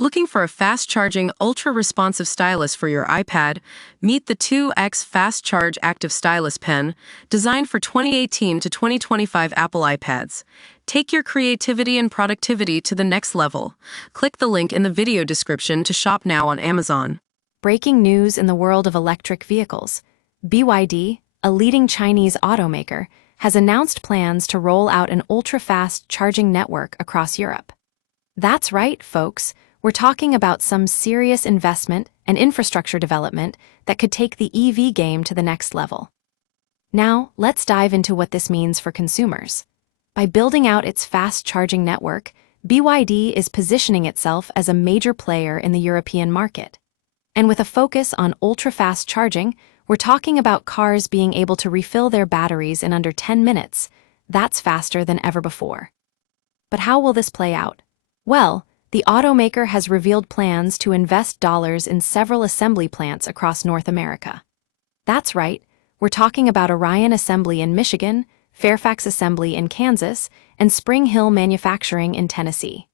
Looking for a fast-charging, ultra-responsive stylus for your iPad? Meet the 2X Fast Charge Active Stylus Pen, designed for 2018 to 2025 Apple iPads. Take your creativity and productivity to the next level. Click the link in the video description to shop now on Amazon. Breaking news in the world of electric vehicles. BYD, a leading Chinese automaker, has announced plans to roll out an ultra-fast charging network across Europe. That's right, folks. We're talking about some serious investment and infrastructure development that could take the EV game to the next level. Now, let's dive into what this means for consumers. By building out its fast charging network, BYD is positioning itself as a major player in the European market. And with a focus on ultra-fast charging, we're talking about cars being able to refill their batteries in under 10 minutes. That's faster than ever before. But how will this play out? Well, the automaker has revealed plans to invest dollars in several assembly plants across North America. That's right, we're talking about Orion Assembly in Michigan, Fairfax Assembly in Kansas, and Spring Hill Manufacturing in Tennessee.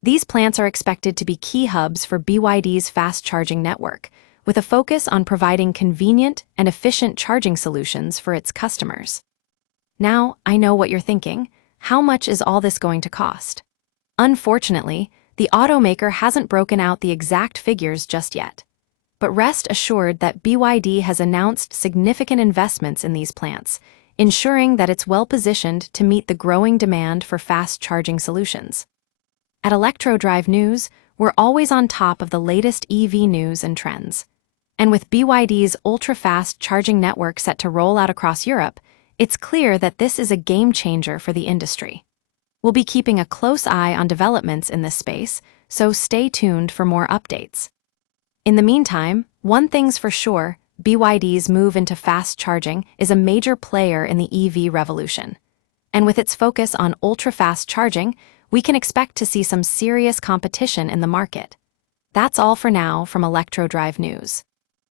These plants are expected to be key hubs for BYD's fast charging network, with a focus on providing convenient and efficient charging solutions for its customers. Now, I know what you're thinking. How much is all this going to cost? Unfortunately, the automaker hasn't broken out the exact figures just yet. But rest assured that BYD has announced significant investments in these plants, ensuring that it's well-positioned to meet the growing demand for fast charging solutions. At ElectroDrive News, we're always on top of the latest EV news and trends. And with BYD's ultra-fast charging network set to roll out across Europe, it's clear that this is a game-changer for the industry. We'll be keeping a close eye on developments in this space, so stay tuned for more updates. In the meantime, one thing's for sure, BYD's move into fast charging is a major player in the EV revolution. And with its focus on ultra-fast charging, we can expect to see some serious competition in the market. That's all for now from ElectroDrive News.